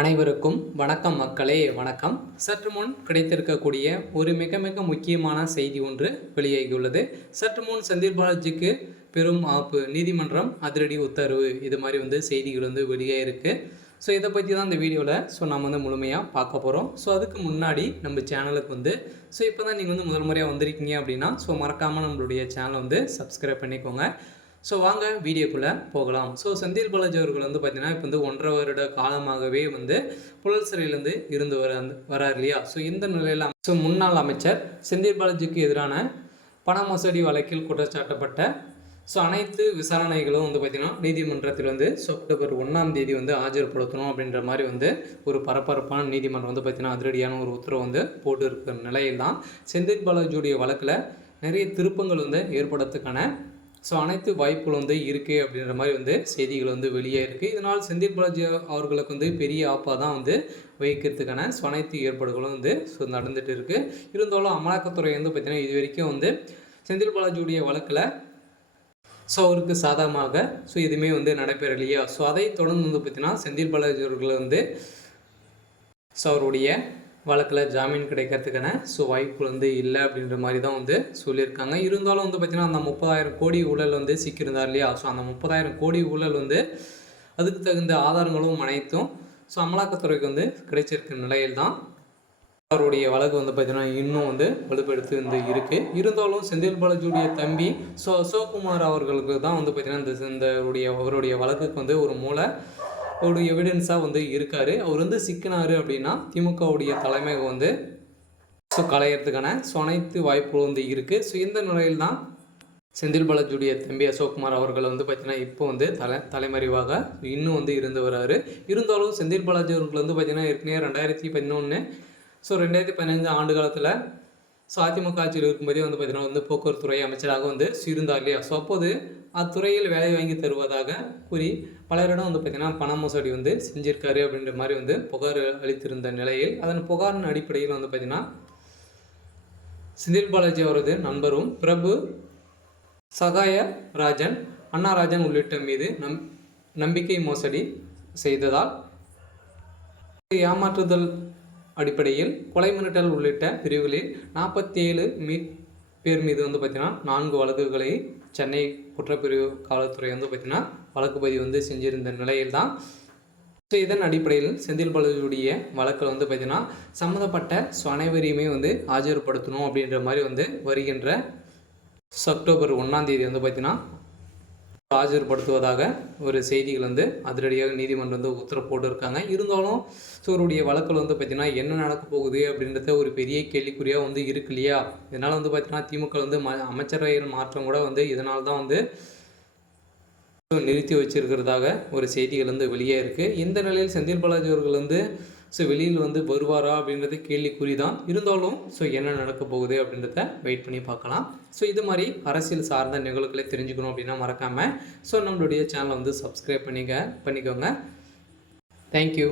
அனைவருக்கும் வணக்கம் மக்களே, வணக்கம். சற்று முன் கிடைத்திருக்கக்கூடிய ஒரு மிக மிக முக்கியமான செய்தி ஒன்று வெளியாகியுள்ளது. சற்று முன் செந்தில் பாலாஜிக்கு பெரும் ஆப்பு, நீதிமன்றம் அதிரடி உத்தரவு, இது மாதிரி செய்திகள் வெளியாயிருக்கு. ஸோ இதை பற்றி தான் இந்த வீடியோவில் நம்ம முழுமையாக பார்க்க போகிறோம். ஸோ அதுக்கு முன்னாடி நம்ம சேனலுக்கு இப்போ தான் நீங்கள் முதல் முறையாக வந்திருக்கீங்க அப்படின்னா மறக்காமல் நம்மளுடைய சேனலை சப்ஸ்கிரைப் பண்ணிக்கோங்க. ஸோ வாங்க வீடியோக்குள்ளே போகலாம். ஸோ செந்தில் பாலாஜி அவர்கள் பார்த்தீங்கன்னா இப்போ 1.5 வருட காலமாகவே புழல் சிறையிலேருந்து இருந்து வரார் இல்லையா. ஸோ இந்த நிலையில் முன்னாள் அமைச்சர் செந்தில் பாலாஜிக்கு எதிரான பண மோசடி வழக்கில் குற்றச்சாட்டப்பட்ட அனைத்து விசாரணைகளும் பார்த்திங்கன்னா நீதிமன்றத்தில் அக்டோபர் 1ஆம் தேதி ஆஜர்படுத்தணும் அப்படின்ற மாதிரி ஒரு பரபரப்பான நீதிமன்றம் பார்த்திங்கன்னா அதிரடியான ஒரு உத்தரவு போட்டு இருக்கிற நிலையில் தான் செந்தில் பாலாஜியுடைய வழக்கில் நிறைய திருப்பங்கள் ஏற்படுறதுக்கான அனைத்து வாய்ப்புகள் இருக்குது அப்படின்ற மாதிரி செய்திகள் வெளியே இருக்குது. இதனால் செந்தில் பாலாஜி அவர்களுக்கு பெரிய ஆப்பாக தான் வைக்கிறதுக்கான அனைத்து ஏற்பாடுகளும் நடந்துகிட்டு இருக்குது. இருந்தாலும் அமலாக்கத்துறை பார்த்திங்கன்னா இது வரைக்கும் செந்தில் பாலாஜியுடைய வழக்கில் அவருக்கு சாதகமாக எதுவுமே நடைபெறலையா. அதை தொடர்ந்து பார்த்திங்கன்னா செந்தில் பாலாஜி அவர்கள் அவருடைய வழக்கில் ஜாமீன் கிடைக்கிறதுக்கான வாய்ப்பு இல்லை அப்படின்ற மாதிரி தான் சொல்லியிருக்காங்க. இருந்தாலும் பார்த்திங்கன்னா அந்த 30,000 கோடி ஊழல் சிக்கியிருந்தார் இல்லையா. அந்த 30,000 கோடி ஊழல் அதுக்கு தகுந்த ஆதாரங்களும் அனைத்தும் அமலாக்கத்துறைக்கு கிடைச்சிருக்க நிலையில் தான் அவருடைய வழக்கு பார்த்திங்கன்னா இன்னும் வலுப்படுத்தி இருக்குது. இருந்தாலும் செந்தில் பாலாஜியுடைய தம்பி அசோக்குமார் அவர்களுக்கு தான் பார்த்திங்கன்னா அவருடைய வழக்குக்கு ஒரு ஒரு எவிடன்ஸாக இருக்கார். அவர் சிக்கினார் அப்படின்னா திமுகவுடைய தலைமை களையறதுக்கான அனைத்து வாய்ப்புகள் இருக்குது. இந்த நிலையில் தான் செந்தில் பாலாஜியுடைய தம்பி அசோக்குமார் அவர்கள் பார்த்திங்கன்னா இப்போ தலைமறைவாக இன்னும் இருந்து வராரு. இருந்தாலும் செந்தில் பாலாஜி அவர்கள் பார்த்திங்கன்னா ஏற்கனவே 2011 2015 ஆண்டு காலத்தில் அதிமுக ஆட்சியில் இருக்கும்போதே பார்த்திங்கன்னா போக்குவரத்து துறை அமைச்சராக இருந்தார் இல்லையா. அப்போது அத்துறையில் வேலை வாங்கி தருவதாக கூறி பலரிடம் பார்த்திங்கன்னா பண மோசடி செஞ்சிருக்காரு அப்படின்ற மாதிரி புகார் அளித்திருந்த நிலையில் அதன் புகாரின் அடிப்படையில் பார்த்திங்கன்னா செந்தில் பாலாஜி அவரது நண்பரும் பிரபு சகாய ராஜன், அண்ணாராஜன் உள்ளிட்ட மீது நம்பிக்கை மோசடி செய்ததால் ஏமாற்றுதல் அடிப்படையில் கொலை மிரட்டல் உள்ளிட்ட பிரிவுகளில் 47 பேர் மீது பார்த்திங்கன்னா 4 வழக்குகளை சென்னை குற்றப்பிரிவு காவல்துறை பார்த்திங்கன்னா வழக்கு பதிவு செஞ்சிருந்த நிலையில் தான் இதன் அடிப்படையில் செந்தில் பாலாஜியுடைய வழக்கில் பார்த்திங்கன்னா சம்மந்தப்பட்ட அனைவரையுமே ஆஜர்படுத்தணும் அப்படின்ற மாதிரி வருகின்ற அக்டோபர் 1ஆம் தேதி பார்த்திங்கன்னா ஆஜர்படுத்துவதாக ஒரு செய்திகள் அதிரடியாக நீதிமன்றம் உத்தரவு போட்டிருக்காங்க. இருந்தாலும் அவருடைய வழக்கில் பார்த்திங்கன்னா என்ன நடக்க போகுது அப்படின்றத ஒரு பெரிய கேள்விக்குறியாக இருக்கு இல்லையா. இதனால் பார்த்திங்கன்னா திமுக அமைச்சரவையில் மாற்றம் கூட இதனால் தான் நிறுத்தி வச்சிருக்கிறதாக ஒரு செய்திகள் வெளியே இருக்குது. இந்த நிலையில் செந்தில் பாலாஜி அவர்கள் வெளியில் வருவாரா அப்படின்றது கேள்விக்குறி தான். இருந்தாலும் என்ன நடக்க போகுது அப்படின்றத வெயிட் பண்ணி பார்க்கலாம். இது மாதிரி அரசியல் சார்ந்த நிகழ்வுகளை தெரிஞ்சுக்கணும் அப்படின்னா மறக்காமல் நம்மளுடைய சேனலை சப்ஸ்கிரைப் பண்ணிக்கோங்க. தேங்க்யூ.